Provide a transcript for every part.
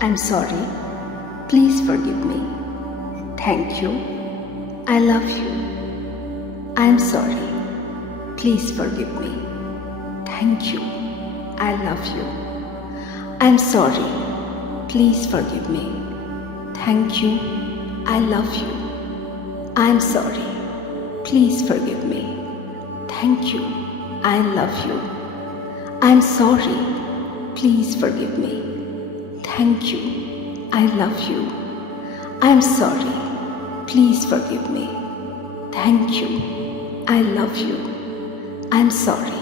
I'm sorry. Please forgive me. Thank you. I love you. I'm sorry. Please forgive me. Thank you. I love you. I'm sorry. Please forgive me. Thank you. I love you. I'm sorry. Please forgive me. Thank you. I love you. I'm sorry. Please forgive me. Thank you. I love you. I'm sorry. Please forgive me. Thank you. I love you. I'm sorry.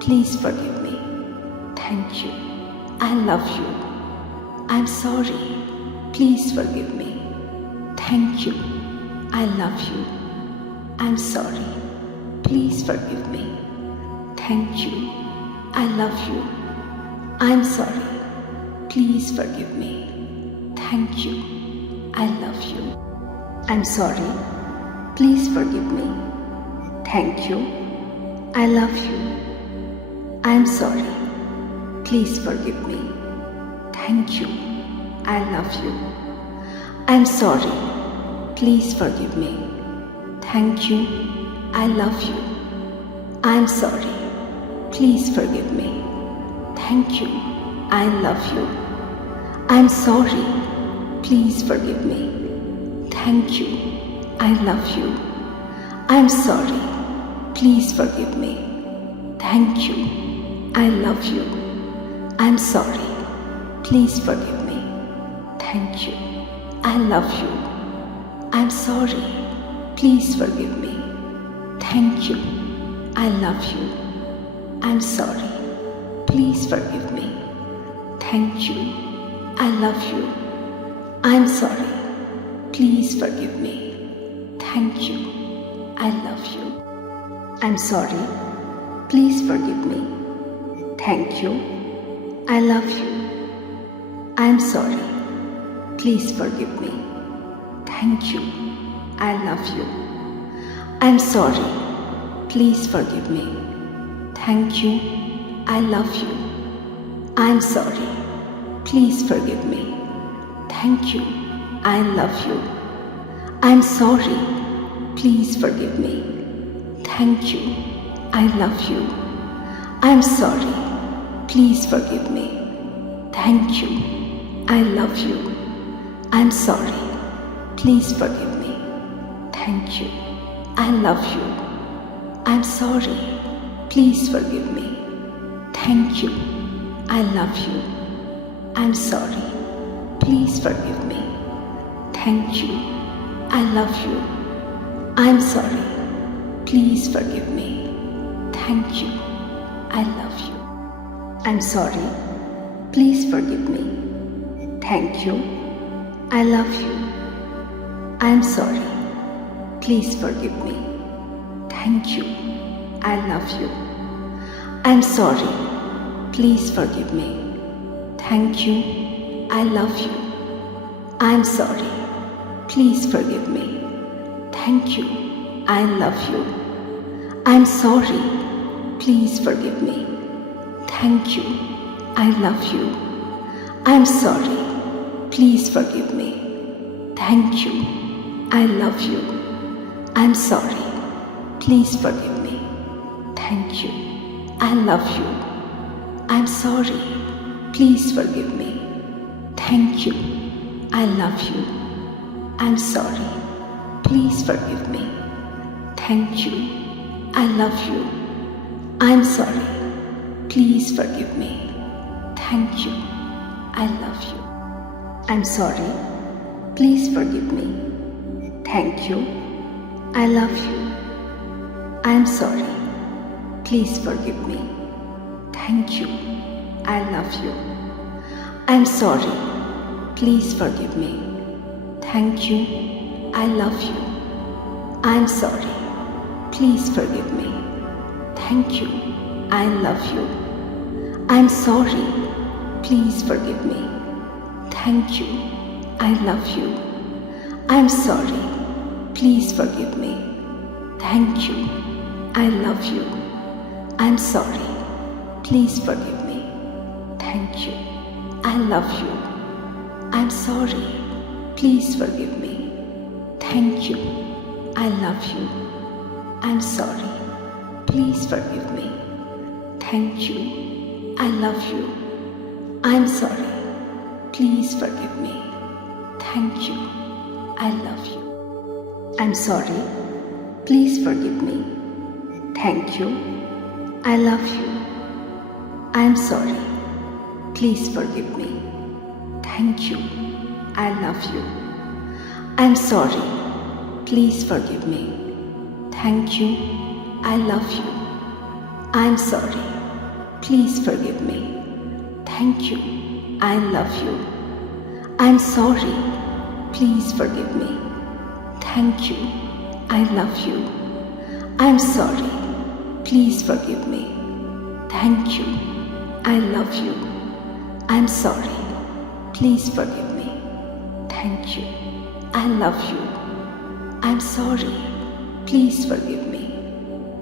Please forgive me. Thank you. I love you. I'm sorry. Please forgive me. Thank you. I love you. I'm sorry. Please forgive me. Thank you. I love you. I'm sorry. Please forgive me. Thank you. I love you. I'm sorry. Please forgive me. Thank you. I love you. I'm sorry. Please forgive me. Thank you. I love you. I'm sorry. Please forgive me. Thank you. I love you. I'm sorry. Please forgive me. Thank you. I love you. I'm sorry. Please forgive me. Thank you. I love you. I'm sorry. Please forgive me. Thank you. I love you. I'm sorry. Please forgive me. Thank you. I love you. I'm sorry. Please forgive me. Thank you. I love you. I'm sorry. Please forgive me. Thank you. I love you. I'm sorry. Please forgive me. Thank you. I love you. I'm sorry. Please forgive me. Thank you. I love you. I'm sorry. Please forgive me. Thank you. I love you. I'm sorry. Please forgive me. Thank you. I love you. I'm sorry. Please forgive me. Thank you. I love you. I'm sorry. Please forgive me. Thank you. I love you. I'm sorry. Please forgive me. Thank you. I love you. I'm sorry. Please forgive me. Thank you. I love you. I'm sorry. Please forgive me. Thank you. I love you. I'm sorry. Please forgive me. Thank you. I love you. I'm sorry. Please forgive me. Thank you. I love you. I'm sorry. Please forgive me. Thank you. I love you. I'm sorry. Please forgive me. Thank you. I love you. I'm sorry. Please forgive me. Thank you. I love you. I'm sorry. Please forgive me. Thank you. I love you. I'm sorry. Please forgive me. Thank you. I love you. I'm sorry. Please forgive me. Thank you. I love you. I'm sorry. Please forgive me. Thank you. I love you. I'm sorry. Please forgive me. Thank you. I love you. I'm sorry. Please forgive me. Thank you. I love you. I'm sorry. Please forgive me. Thank you. I love you. I'm sorry. Please forgive me. Thank you. I love you. I'm sorry. Please forgive me. Thank you. I love you. I'm sorry. Please forgive me. Thank you. I love you. I'm sorry. Please forgive me. Thank you. I love you. I'm sorry. Please forgive me. Thank you. I love you. I'm sorry. Please forgive me. Thank you. I love you. I'm sorry. Please forgive me. Thank you. I love you. I'm sorry. Please forgive me. Thank you. I love you. I'm sorry. Please forgive me. Thank you. I love you. I'm sorry. Please forgive me. Thank you. I love you. I'm sorry. Please forgive me. Thank you. I love you. I'm sorry. Please forgive me. Thank you. I love you. I'm sorry. Please forgive me. Thank you. I love you. I'm sorry. Please forgive me. Thank you. I love you. I'm sorry. Please forgive me. Thank you. I love you. I'm sorry. Please forgive me. Thank you. I love you. I'm sorry. Please forgive me. Thank you. I love you. I'm sorry. Please forgive me.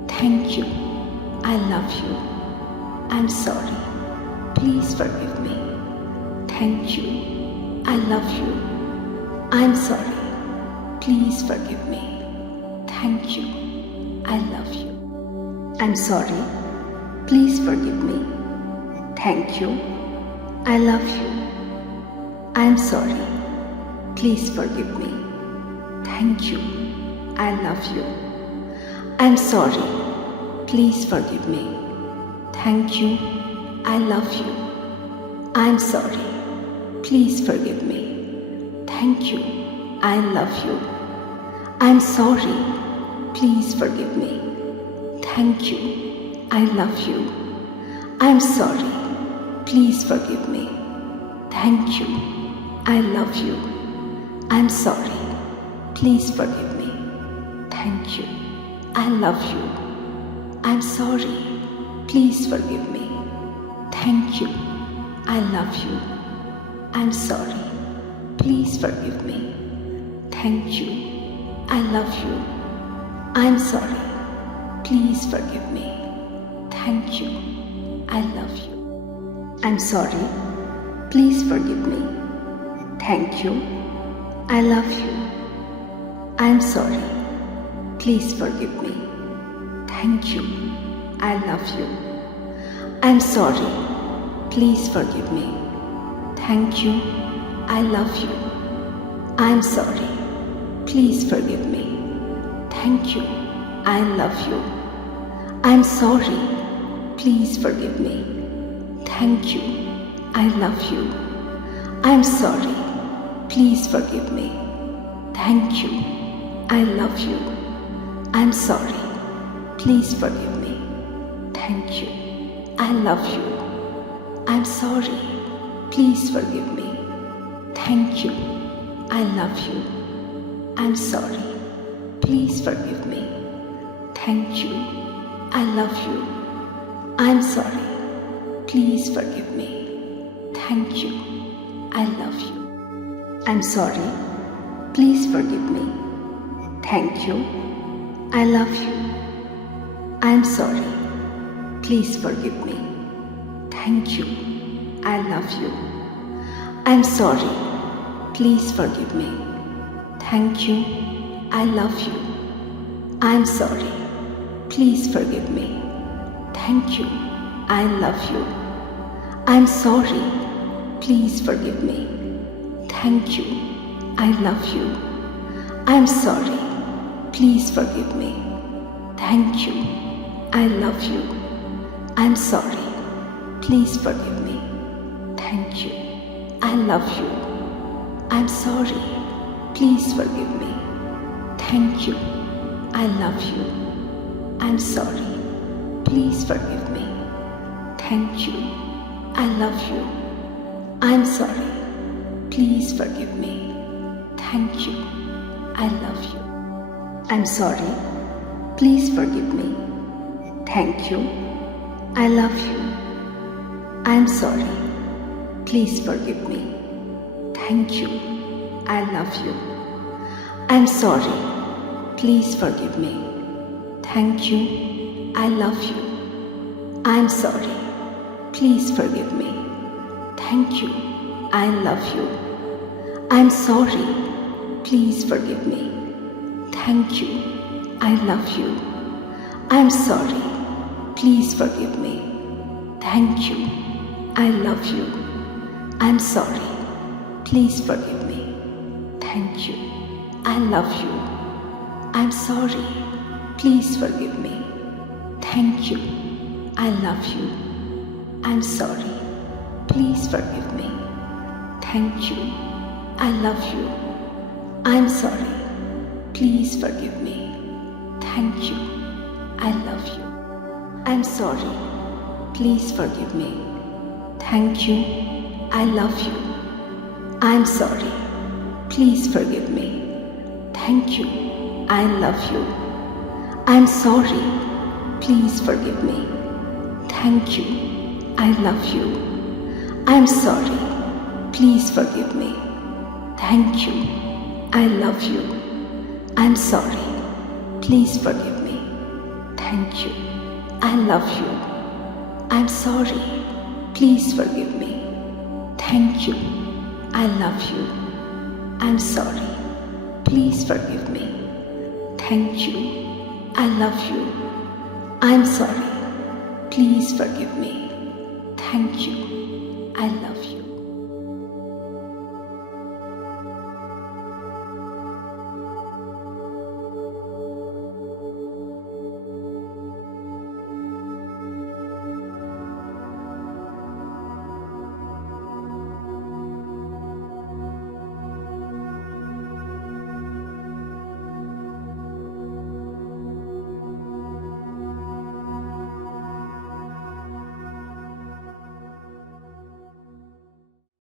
Thank you. I love you. I'm sorry. Please forgive me. Thank you. I love you. I'm sorry. Please forgive me. Thank you. I love you. I'm sorry. Please forgive me. Thank you. I love you. I'm sorry. Please forgive me. Thank you. I love you. I'm sorry. Please forgive me. Thank you. I love you. I'm sorry. Please forgive me. Thank you. I love you. I'm sorry. Please forgive me. Thank you. I love you. I'm sorry. Please forgive me. Thank you. I love you. I'm sorry. Please forgive me. Thank you. I love you. I'm sorry. Please forgive me. Thank you. I love you. I'm sorry. Please forgive me. Thank you. I love you. I'm sorry. Please forgive me. Thank you. I love you. I'm sorry. Please forgive me. Thank you. I love you. I'm sorry. Please forgive me. Thank you. I love you. I'm sorry. Please forgive me. Thank you. I love you. I'm sorry. Please forgive me. Thank you. I love you. I'm sorry. Please forgive me. Thank you. I love you. I'm sorry. Please forgive me. Thank you. I love you. I'm sorry. Please forgive me. Thank you. I love you. I'm sorry. Please forgive me. Thank you. I love you. I'm sorry. Please forgive me. Thank you. I love you. I'm sorry. Please forgive me. Thank you. I love you. I'm sorry. Please forgive me. Thank you. I love you. I'm sorry. Please forgive me. Thank you. I love you. I'm sorry. Please forgive me. Thank you. I love you. I'm sorry. Please forgive me. Thank you. I love you. I'm sorry. Please forgive me. Thank you. I love you. I'm sorry. Please forgive me. Thank you. I love you. I'm sorry. Please forgive me. Thank you. I love you. I'm sorry. Please forgive me. Thank you. I love you. I'm sorry. Please forgive me. Thank you. I love you. I'm sorry. Please forgive me. Thank you. I love you. I'm sorry. Please forgive me. Thank you. I love you. I'm sorry. Please forgive me. Thank you. I love you. I'm sorry. Please forgive me. Thank you. I love you. I'm sorry. Please forgive me. Thank you. I love you. I'm sorry. Please forgive me. Thank you. I love you. I'm sorry. Please forgive me. Thank you. I love you. I'm sorry. Please forgive me. Thank you. I love you. I'm sorry. Please forgive me. Thank you. I love you. I'm sorry. Please forgive me. Thank you. I love you. I'm sorry. Please forgive me. Thank you. I love you. I'm sorry. Please forgive me. Thank you. I love you. I'm sorry. Please forgive me. Thank you. I love you. I'm sorry. Please forgive me. Thank you. I love you. I'm sorry. Please forgive me. Thank you. I love you. I'm sorry. Please forgive me. Thank you. I love you. I'm sorry. Please forgive me. Thank you. I love you. I'm sorry. Please forgive me. Thank you. I love you. I'm sorry. Please forgive me. Thank you. I love you.